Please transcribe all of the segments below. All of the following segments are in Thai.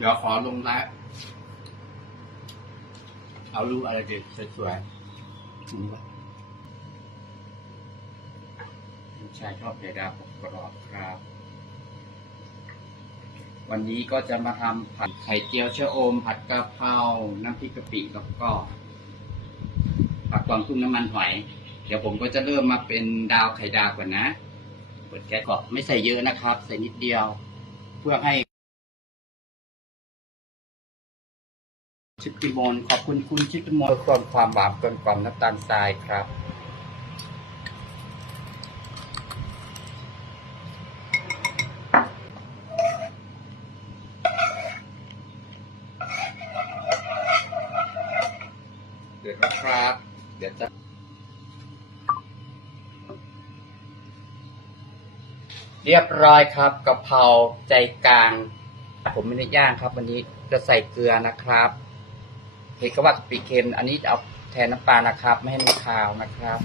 เดี๋ยวขอลงไลฟ์เอารูปอะไรดีสวยๆนี่วะลูกชายชอบไข่ดาวกรอบครับ วันนี้ก็จะมาทำผัดไข่เจียวเชื้อโอม ผัดกะเพรา น้ำพริกกะปิแล้วก็ผักกวางตุ้งน้ำมันหอย เดี๋ยวผมก็จะเริ่มมาเป็นดาวไข่ดาวก่อนนะ เปิดแก๊สก่อนไม่ใส่เยอะนะครับ ใส่นิดเดียว เพื่อให้ ชิคกี้มอนขอบคุณคุณชิคกี้มอนเพิ่มความหวานเกินกล่อมน้ำตาลทรายครับ เดือดแล้วครับ เดี๋ยวจะเรียบร้อยครับกะเพราใจกลาง ผมไม่ได้ย่างครับ วันนี้จะใส่เกลือนะครับ เห็นก็ว่าปิเค็ม อันนี้เอาแทนน้ำปลานะครับ ไม่ให้มันคาวนะครับ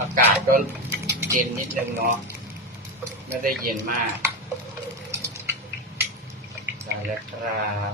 อากาศก็เย็นนิดนึงเนาะไม่ได้เย็นมากได้แล้วครับ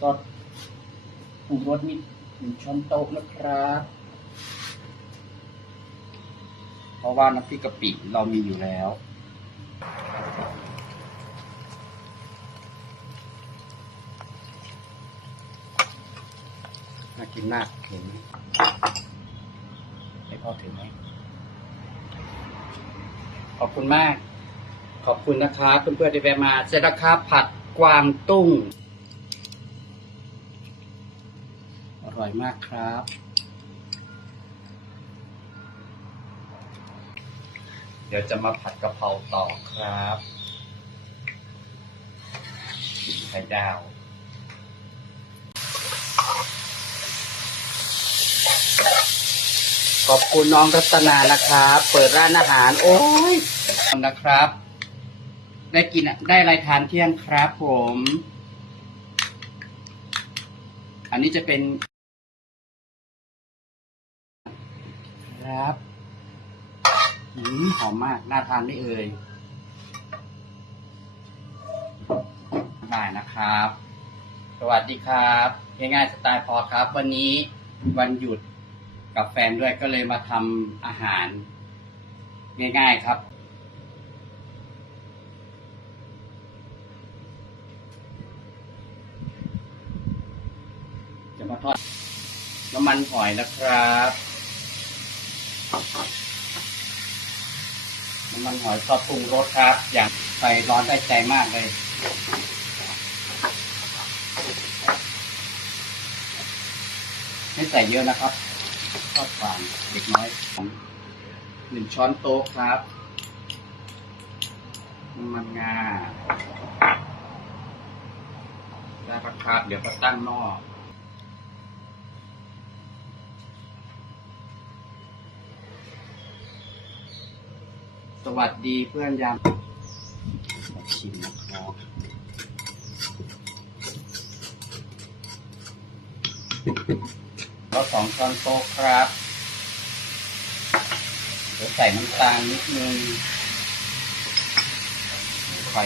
ก็ปรุงรสนิดหนึ่งช้อนโต๊ะนะครับ ราะว่าน้ำพริกกะปิเรามีอยู่แล้ว น่ากินมากเห็นไหมให้พ่อถือไหมขอบคุณมาก ขอบคุณนะครับเพื่อนๆที่แวะมา เสร็จแล้วครับผัดกวางตุ้ง อร่อยมากครับ เดี๋ยวจะมาผัดกะเพราต่อครับไข่ดาวขอบคุณน้องรัตนานะครับ เปิดร้านอาหาร โอ้ยนะครับ ได้กินได้อะไรทานเที่ยงครับผม อันนี้จะเป็น ครับ อืมหอมมาก น่าทานไม่เอ่ย ได้นะครับ สวัสดีครับ ง่ายๆสไตล์พอครับ วันนี้วันหยุดกับแฟนด้วยก็เลยมาทำอาหาร ง่ายๆครับ จะมาทอดน้ำมันหอยนะครับ มันหอยซอสปรุงรสครับ อย่างไฟร้อนได้ใจมากเลยไม่ใส่เยอะนะครับทอดฟางเด็กน้อยหนึ่งช้อนโต๊ะครับน้ำมันงาได้ปะครับเดี๋ยวก็ตั้งหม้อ สวัสดีเพื่อนยามชิมนะครับก็สองช้อนโต๊ะครับเดี๋ยวใส่น้ำตาลนิดนึงไฟ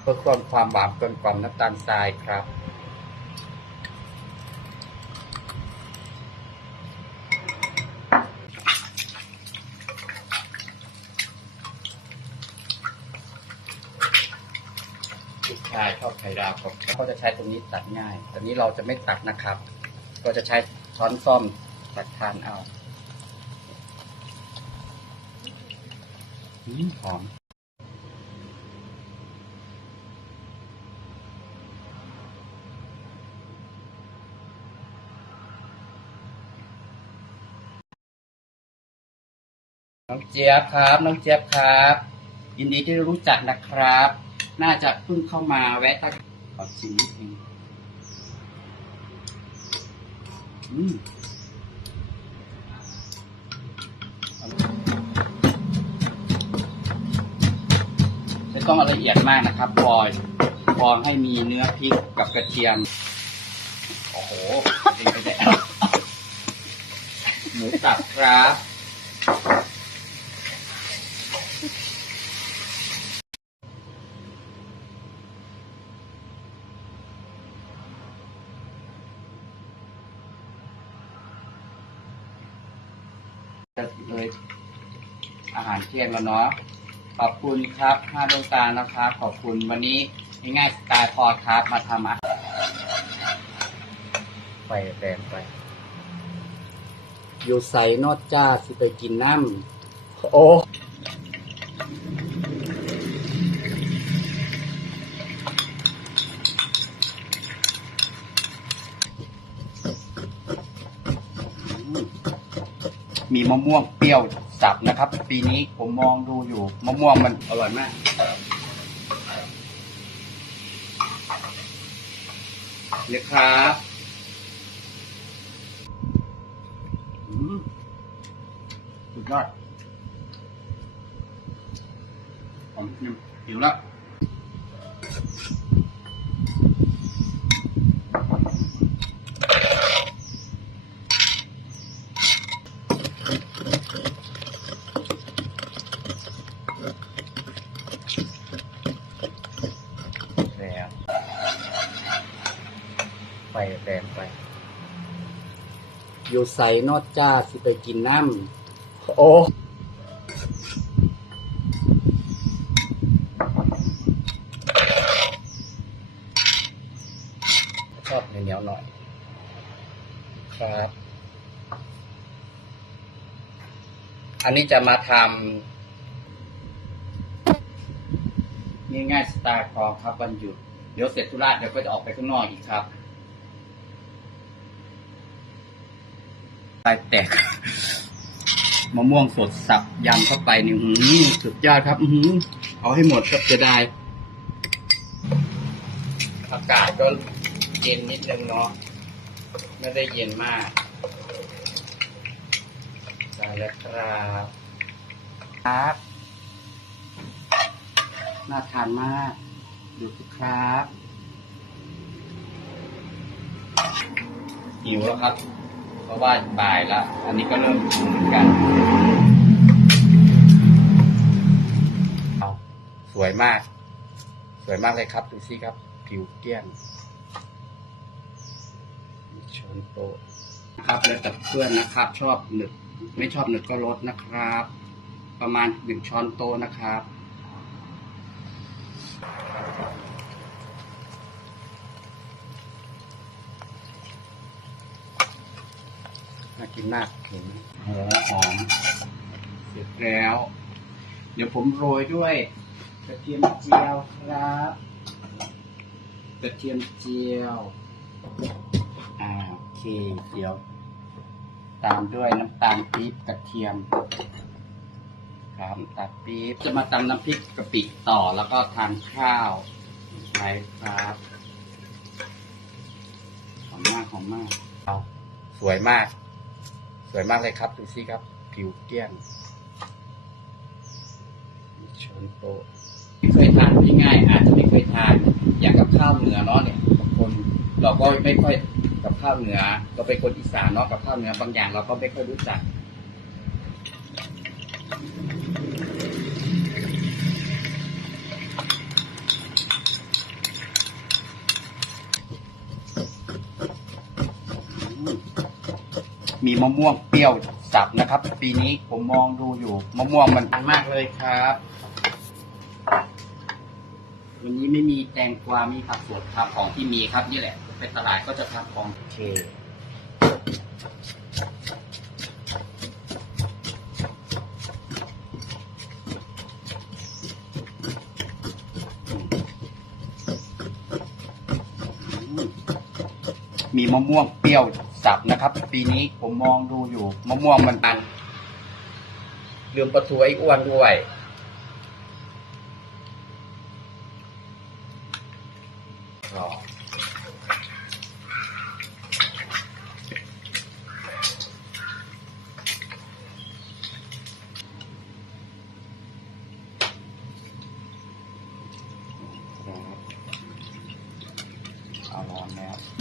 เพื่อความความหวานกลมกล่อมน้ำตาลทรายครับ ลูกชายชอบไข่ ดาวกับเขาจะใช้ตรงนี้ตัดง่าย แต่นี้เราจะไม่ตัดนะครับ ก็จะใช้ช้อนซ่อมตัดทานเอาอืมหอมน้องเจี๊ยบครับ น้องเจี๊ยบครับ ยินดีที่ได้รู้จักนะครับ น่าจะเพิ่งเข้ามาแวะทักขอชิมนิดนึงอืมไม่ต้องละเอียดมากนะครับพอยพอให้มีเนื้อพริกกับกระเทียม โอ้โหเป็นไปแล้หมูสับครับ เลยอาหารเที่ยงแล้วเนาะขอบคุณครับห้าดวงตานะครับ ขอบคุณวันนี้ง่ายๆสไตล์พอครับมาทำอาหารไปแรงไป อยู่ใส่นอดจ้าสิไปกินน้ำโอ้ มะม่วงเปรี้ยวสับนะครับ ปีนี้ผมมองดูอยู่มะม่วงมันอร่อยมากเลยครับอืมสุดยอดผมหิวแล้วไปแรงไป อยู่ใส่นอดจ้าสิไปกินน้ำโอ้ชอบเหนียวๆหน่อย ครับ อันนี้จะมาทำง่ายๆสไตล์คอครับวันหยุด เดี๋ยวเสร็จธุระเดี๋ยวก็จะออกไปข้างนอกอีกครับ ตายแตก มะม่วงสดสับยำเข้าไปนี่อื้อหือสุดยอดครับอือหือเอาให้หมดครับจะได้อากาศก็เย็นนิดนึงเนาะไม่ได้เย็นมากได้แล้วครับครับน่าทานมาก ดูสิครับหิวแล้วครับเพ ราะว่าบ่ายแล้วอันนี้ก็เริ่มเหมือนกันเอาสวยมาก สวยมากเลยครับดูสิครับ ผิวเกลี้ยงช้อนโตครับแล้วแต่เพื่อนนะครับ ชอบหนึบไม่ชอบหนึบก็ลดนะครับ ประมาณหนึ่งช้อนโตนะครับ น่ากินมากเห็นหอมหอมเสร็จแล้ว เดี๋ยวผมโรยด้วยกระเทียมเจียวครับกระเทียมเจียวอ่าโอเคเดี๋ยว ตามด้วยน้ำตาลปี๊บกระเทียมครับตาลปี๊บจะมาตำน้ำพริกกะปิต่อแล้วก็ทานข้าวใช่ครับหอมมากหอมมากสวยมาก สวยมากเลยครับดูสิครับผิวเกลี้ยงช้อนโต๊ะไม่เคยทานง่ายๆอาจจะไม่เคยทานอย่างกับข้าวเหนือเนาะเนี่ยบางคนเราก็ไม่ค่อยกับข้าวเหนือเราเป็นคนอีสานเนาะกับข้าวเหนือบางอย่างเราก็ไม่ค่อยรู้จัก มีมะม่วงเปรี้ยวสับนะครับ ปีนี้ผมมองดูอยู่มะม่วงมันทานมากเลยครับ วันนี้ไม่มีแตงกวามีผักสดครับของที่มีครับนี่แหละไปตลาดก็จะทำของโอเคมีมะม่วงเปรี้ยว สับนะครับ ปีนี้ผมมองดูอยู่มะม่วงมันตันลืมประตูไอ้อ้วนด้วย รอ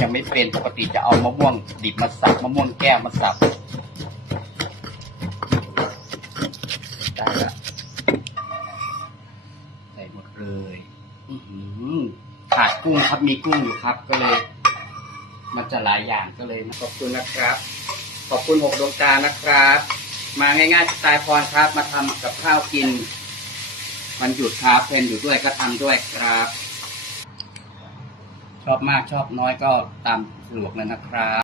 ยังไม่เป็นปกติจะเอามะม่วงดิบมาสับมะม่วงแก้วมาสับได้ละใส่หมดเลยหือขาดกุ้งครับมีกุ้งอยู่ครับ ก็เลย มันจะหลายอย่างก็เลยขอบคุณนะครับ ขอบคุณหกดวงตานะครับ มาง่ายๆสไตล์พรครับ มาทำกับข้าวกิน มันหยุดครับเพนอยู่ด้วยก็ทำด้วยครับ อบมากชอบน้อยก็ตามสะดวกเลยนะครับ